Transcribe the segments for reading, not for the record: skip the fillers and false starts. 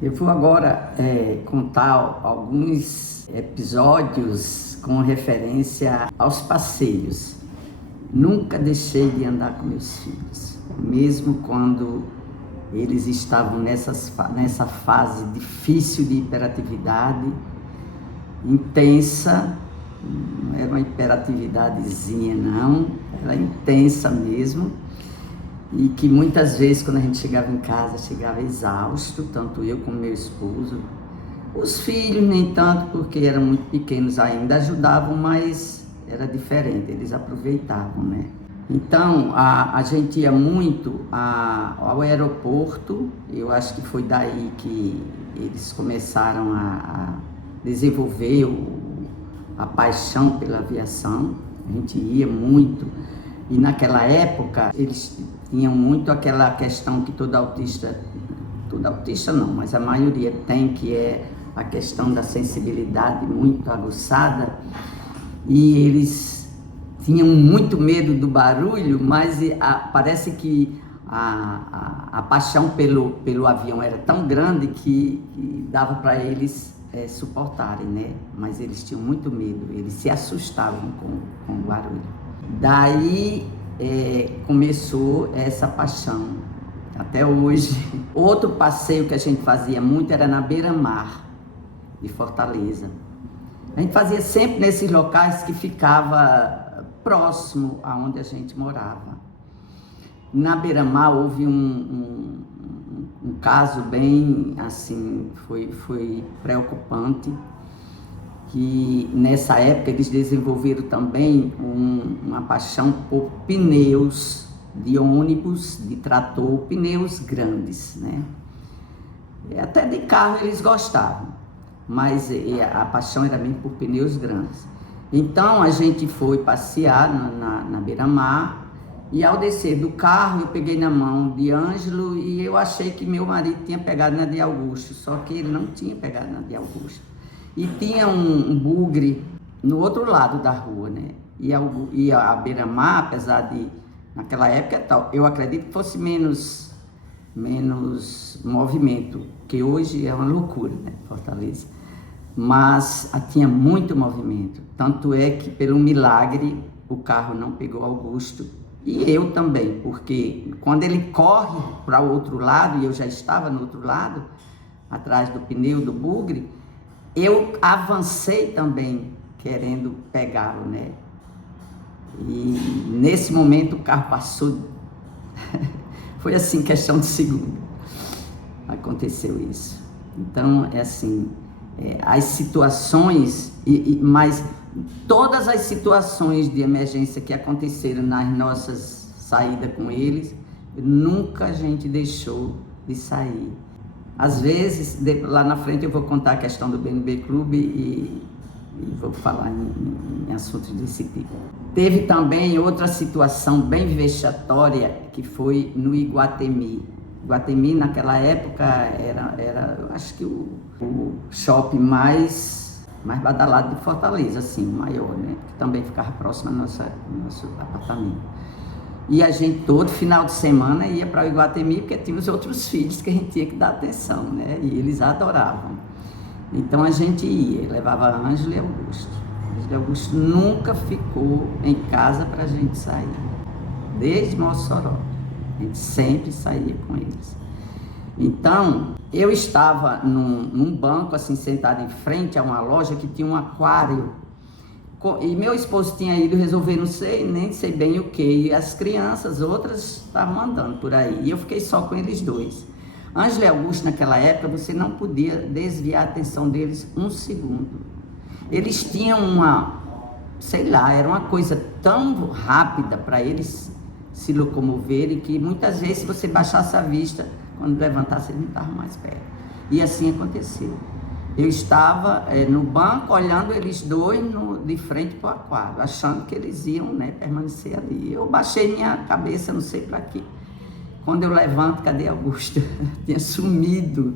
Eu vou agora contar alguns episódios com referência aos passeios. Nunca deixei de andar com meus filhos, mesmo quando eles estavam nessa fase difícil de hiperatividade, intensa. Não era uma hiperatividadezinha não, era intensa mesmo. E que muitas vezes, quando a gente chegava em casa, chegava exausto, tanto eu como meu esposo. Os filhos nem tanto, porque eram muito pequenos ainda, ajudavam, mas era diferente, eles aproveitavam, né? Então, a gente ia muito ao aeroporto. Eu acho que foi daí que eles começaram a desenvolver a paixão pela aviação. A gente ia muito. E naquela época, eles tinham muito aquela questão que todo autista não, mas a maioria tem, que é a questão da sensibilidade muito aguçada. E eles tinham muito medo do barulho, mas parece que a paixão pelo avião era tão grande que dava para eles suportarem, né? Mas eles tinham muito medo, eles se assustavam com o barulho. Daí começou essa paixão, até hoje. Outro passeio que a gente fazia muito era na beira-mar de Fortaleza. A gente fazia sempre nesses locais que ficava próximo aonde a gente morava. Na beira-mar houve um caso bem assim, foi preocupante, que nessa época eles desenvolveram também uma paixão por pneus de ônibus, de trator, pneus grandes, né? Até de carro eles gostavam, mas a paixão era mesmo por pneus grandes. Então a gente foi passear na beira-mar, e ao descer do carro eu peguei na mão de Ângelo e eu achei que meu marido tinha pegado na de Augusto, só que ele não tinha pegado na de Augusto. E tinha um bugre no outro lado da rua, né? E a beira-mar, apesar de, naquela época, eu acredito que fosse menos movimento, que hoje é uma loucura, né? Fortaleza. Mas tinha muito movimento. Tanto é que, pelo milagre, o carro não pegou Augusto. E eu também, porque quando ele corre para o outro lado, e eu já estava no outro lado, atrás do pneu do bugre, eu avancei também, querendo pegá-lo, né? E nesse momento o carro passou. Foi assim, questão de segundo. Aconteceu isso. Então, é assim, as situações, mas todas as situações de emergência que aconteceram nas nossas saídas com eles, nunca a gente deixou de sair. Às vezes, lá na frente eu vou contar a questão do BNB Clube e vou falar em assuntos desse tipo. Teve também outra situação bem vexatória, que foi no Iguatemi. Iguatemi, naquela época, era eu acho que o shopping mais badalado de Fortaleza, assim, o maior, né? Que também ficava próximo ao nosso apartamento. E a gente todo final de semana ia para o Iguatemi, porque tinha os outros filhos que a gente tinha que dar atenção, né? E eles adoravam. Então a gente ia, levava Ângelo e Augusto. Ângelo e Augusto nunca ficou em casa para a gente sair, desde Mossoró. A gente sempre saía com eles. Então, eu estava num banco, assim, sentado em frente a uma loja que tinha um aquário. E meu esposo tinha ido resolver, nem sei bem o que, e as crianças, outras estavam andando por aí, e eu fiquei só com eles dois. Ângelo e Augusto, naquela época, você não podia desviar a atenção deles um segundo. Eles tinham era uma coisa tão rápida para eles se locomoverem, que muitas vezes, se você baixasse a vista, quando levantasse, eles não estavam mais perto. E assim aconteceu. Eu estava no banco, olhando eles dois de frente para o aquário, achando que eles iam, né, permanecer ali. Eu baixei minha cabeça, não sei para quê. Quando eu levanto, cadê Augusto? Tinha sumido.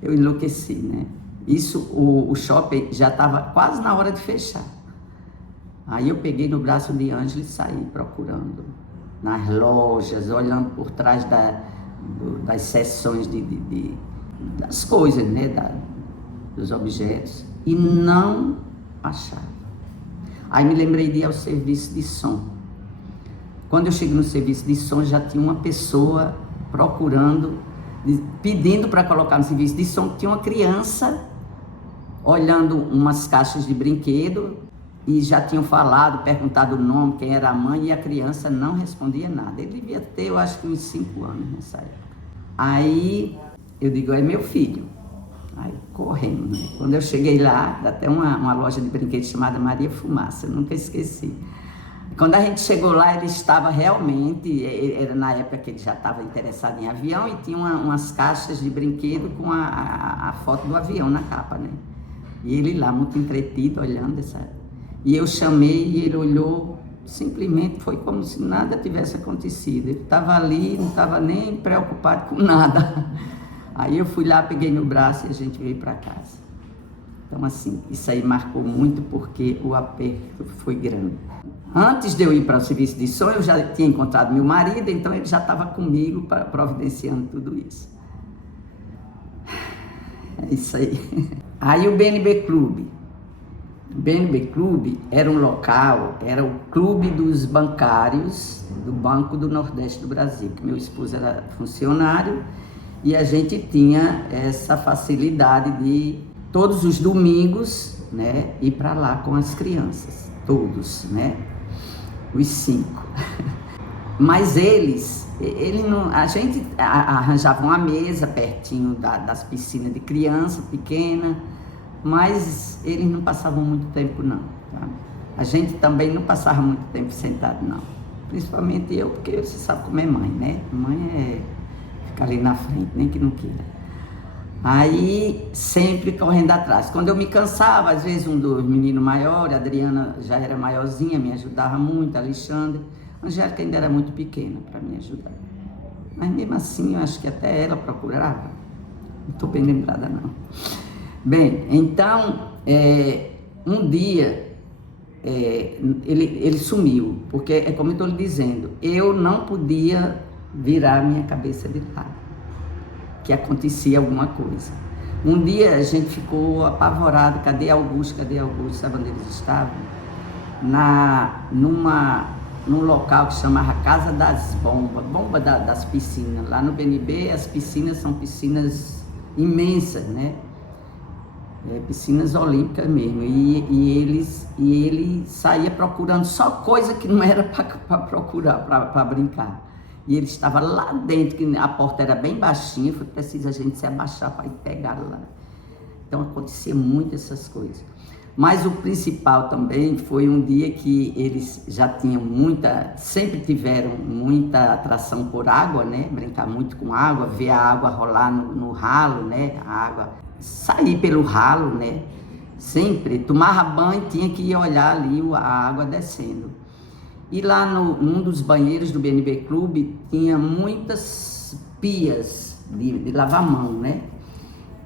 Eu enlouqueci, né? Isso, o shopping já estava quase na hora de fechar. Aí eu peguei no braço de Ângelo e saí procurando. Nas lojas, olhando por trás das seções das coisas, né, dos objetos, e não achava. Aí me lembrei de ir ao serviço de som. Quando eu cheguei no serviço de som, já tinha uma pessoa procurando, pedindo para colocar no serviço de som, tinha uma criança olhando umas caixas de brinquedo e já tinham falado, perguntado o nome, quem era a mãe, e a criança não respondia nada. Ele devia ter, eu acho que uns 5 anos nessa época. Aí eu digo, é meu filho. Aí correndo, né? Quando eu cheguei lá, até uma loja de brinquedos chamada Maria Fumaça, eu nunca esqueci. Quando a gente chegou lá, ele estava realmente, era na época que ele já estava interessado em avião, e tinha umas caixas de brinquedo com a foto do avião na capa, né? E ele lá, muito entretido, olhando essa... E eu chamei e ele olhou, simplesmente foi como se nada tivesse acontecido. Ele estava ali, não estava nem preocupado com nada. Aí eu fui lá, peguei no braço e a gente veio para casa. Então, assim, isso aí marcou muito porque o aperto foi grande. Antes de eu ir para o serviço de som, eu já tinha encontrado meu marido, então ele já estava comigo providenciando tudo isso. É isso aí. Aí o BNB Clube. O BNB Clube era um local, era o clube dos bancários do Banco do Nordeste do Brasil, que meu esposo era funcionário e a gente tinha essa facilidade de, todos os domingos, né, ir para lá com as crianças, todos, né, os 5. Mas a gente arranjava uma mesa pertinho das piscinas de criança pequena, mas eles não passavam muito tempo não, tá? A gente também não passava muito tempo sentado não, principalmente eu, porque você sabe como é mãe, né? Mãe fica ali na frente, nem que não queira. Aí sempre correndo atrás. Quando eu me cansava, às vezes um dos meninos maiores, a Adriana já era maiorzinha, me ajudava muito, a Alexandre. A Angélica ainda era muito pequena para me ajudar. Mas mesmo assim, eu acho que até ela procurava. Não estou bem lembrada, não. Bem, então, um dia, ele sumiu, porque é como eu estou lhe dizendo, eu não podia virar minha cabeça de lado, que acontecia alguma coisa. Um dia a gente ficou apavorado, cadê Augusto, sabe onde eles estavam? Num local que chamava Casa das Bombas, das piscinas. Lá no BNB as piscinas são piscinas imensas, né? Piscinas olímpicas mesmo, e ele saía procurando só coisa que não era para procurar, para brincar. E ele estava lá dentro, que a porta era bem baixinha, foi preciso a gente se abaixar para ir pegar lá. Então acontecia muito essas coisas. Mas o principal também foi um dia que eles já tinham sempre tiveram muita atração por água, né? Brincar muito com água, ver a água rolar no ralo, né? A água sair pelo ralo, né? Sempre tomava banho, tinha que ir olhar ali a água descendo. E lá num dos banheiros do BNB Clube tinha muitas pias de lavar mão, né?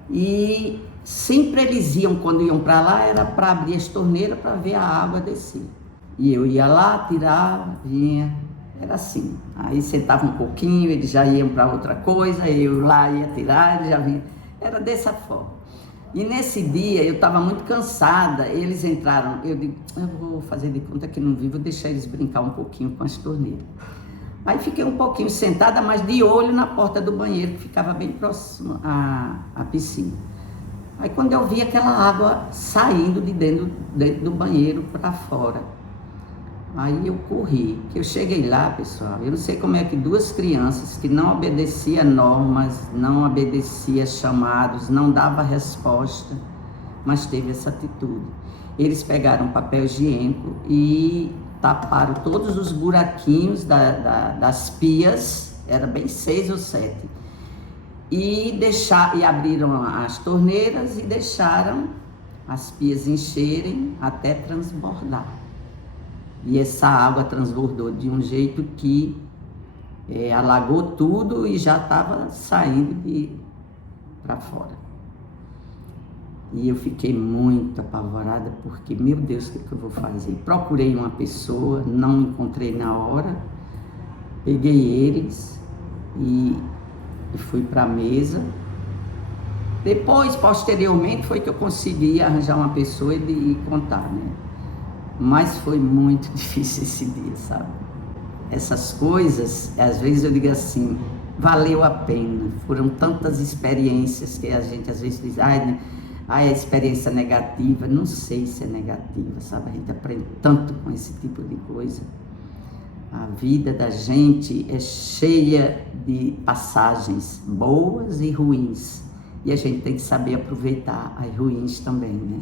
E sempre eles iam, quando iam para lá, era para abrir as torneiras para ver a água descer. E eu ia lá, tirava, vinha, era assim. Aí sentava um pouquinho, eles já iam para outra coisa, eu lá ia tirar, eles já vinham. Era dessa forma. E nesse dia eu estava muito cansada, eles entraram, eu digo, eu vou fazer de conta que não vi, vou deixar eles brincar um pouquinho com as torneiras. Aí fiquei um pouquinho sentada, mas de olho na porta do banheiro, que ficava bem próximo à piscina. Aí quando eu vi aquela água saindo de dentro do banheiro para fora, aí eu corri, que eu cheguei lá, pessoal, eu não sei como é que 2 crianças que não obedeciam normas, não obedeciam chamados, não dava resposta, mas teve essa atitude. Eles pegaram papel higiênico e taparam todos os buraquinhos das pias, era bem 6 ou 7, e abriram as torneiras e deixaram as pias encherem até transbordar. E essa água transbordou de um jeito que alagou tudo e já estava saindo para fora. E eu fiquei muito apavorada, porque, meu Deus, o que eu vou fazer? Procurei uma pessoa, não encontrei na hora, peguei eles e fui para a mesa Depois, posteriormente, foi que eu consegui arranjar uma pessoa e contar, né? Mas foi muito difícil esse dia, sabe? Essas coisas, às vezes eu digo assim, valeu a pena. Foram tantas experiências que a gente às vezes diz, ai, a experiência negativa. Não sei se é negativa, sabe? A gente aprende tanto com esse tipo de coisa. A vida da gente é cheia de passagens boas e ruins. E a gente tem que saber aproveitar as ruins também, né?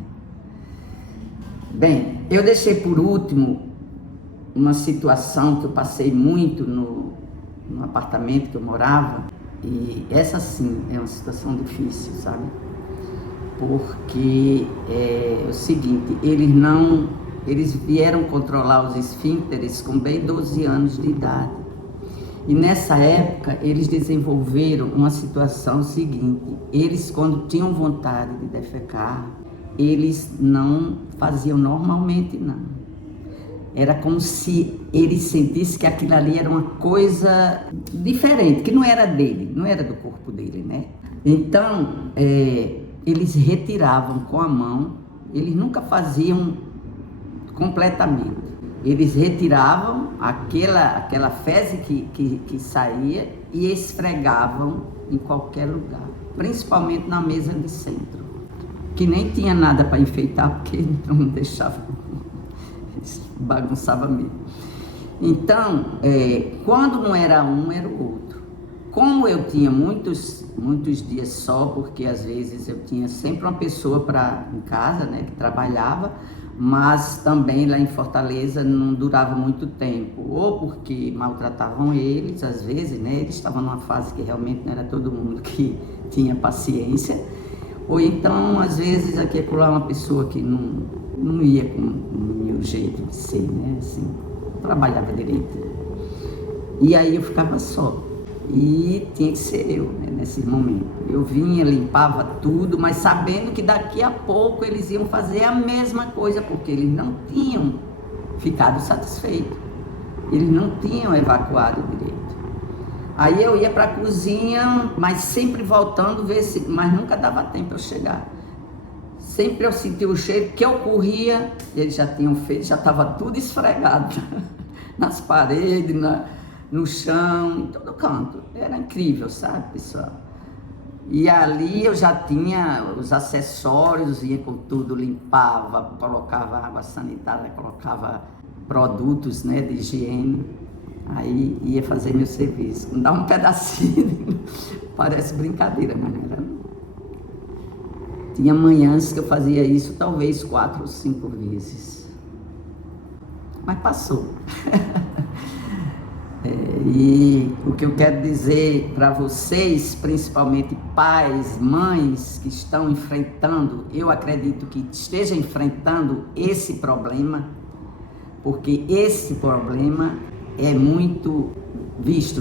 Bem, eu deixei por último uma situação que eu passei muito no apartamento que eu morava. E essa sim é uma situação difícil, sabe? Porque é o seguinte, eles vieram controlar os esfíncteres com bem 12 anos de idade. E nessa época, eles desenvolveram uma situação seguinte, eles quando tinham vontade de defecar, eles não faziam normalmente, não. Era como se eles sentissem que aquilo ali era uma coisa diferente, que não era dele, não era do corpo dele, né? Então, eles retiravam com a mão, eles nunca faziam completamente. Eles retiravam aquela fezes que saía e esfregavam em qualquer lugar, principalmente na mesa de centro, que nem tinha nada para enfeitar, porque não deixava, bagunçava mesmo. Então, quando não era um, era o outro. Como eu tinha muitos dias só, porque às vezes eu tinha sempre uma pessoa em casa, né, que trabalhava, mas também lá em Fortaleza não durava muito tempo, ou porque maltratavam eles, às vezes, né, eles estavam numa fase que realmente não era todo mundo que tinha paciência, ou então, às vezes, aqui é uma pessoa que não ia com o meu jeito de ser, né, assim, trabalhava direito. E aí eu ficava só. E tinha que ser eu, né, nesse momento. Eu vinha, limpava tudo, mas sabendo que daqui a pouco eles iam fazer a mesma coisa, porque eles não tinham ficado satisfeitos. Eles não tinham evacuado direito. Aí eu ia para a cozinha, mas sempre voltando, mas nunca dava tempo eu chegar. Sempre eu sentia o cheiro, que eu corria, eles já tinham feito, já estava tudo esfregado nas paredes, no chão, em todo canto. Era incrível, sabe, pessoal? E ali eu já tinha os acessórios, ia com tudo, limpava, colocava água sanitária, colocava produtos, né, de higiene. Aí ia fazer meu serviço. Não dá um pedacinho, parece brincadeira, mas não era. Tinha manhãs que eu fazia isso talvez 4 ou 5 vezes. Mas passou. E o que eu quero dizer para vocês, principalmente pais, mães que estão enfrentando, eu acredito que estejam enfrentando esse problema, porque esse problema é muito visto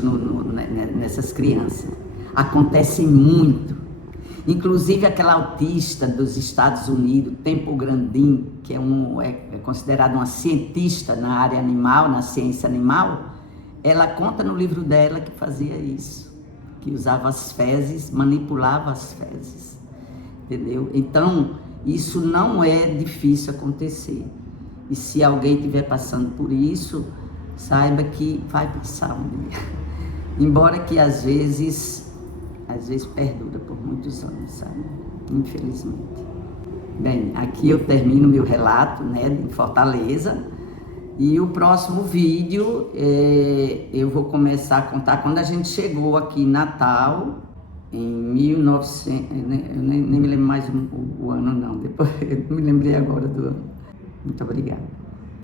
nessas crianças. Acontece muito. Inclusive aquela autista dos Estados Unidos, Temple Grandin, que é considerada uma cientista na área animal, na ciência animal, ela conta no livro dela que fazia isso, que usava as fezes, manipulava as fezes, entendeu? Então, isso não é difícil acontecer. E se alguém estiver passando por isso, saiba que vai passar um dia. Embora que às vezes perdura por muitos anos, sabe? Infelizmente. Bem, aqui eu termino meu relato, né, de Fortaleza. E o próximo vídeo eu vou começar a contar quando a gente chegou aqui em Natal, em 1900, eu nem me lembro mais o ano não, depois eu me lembrei agora do ano. Muito obrigada.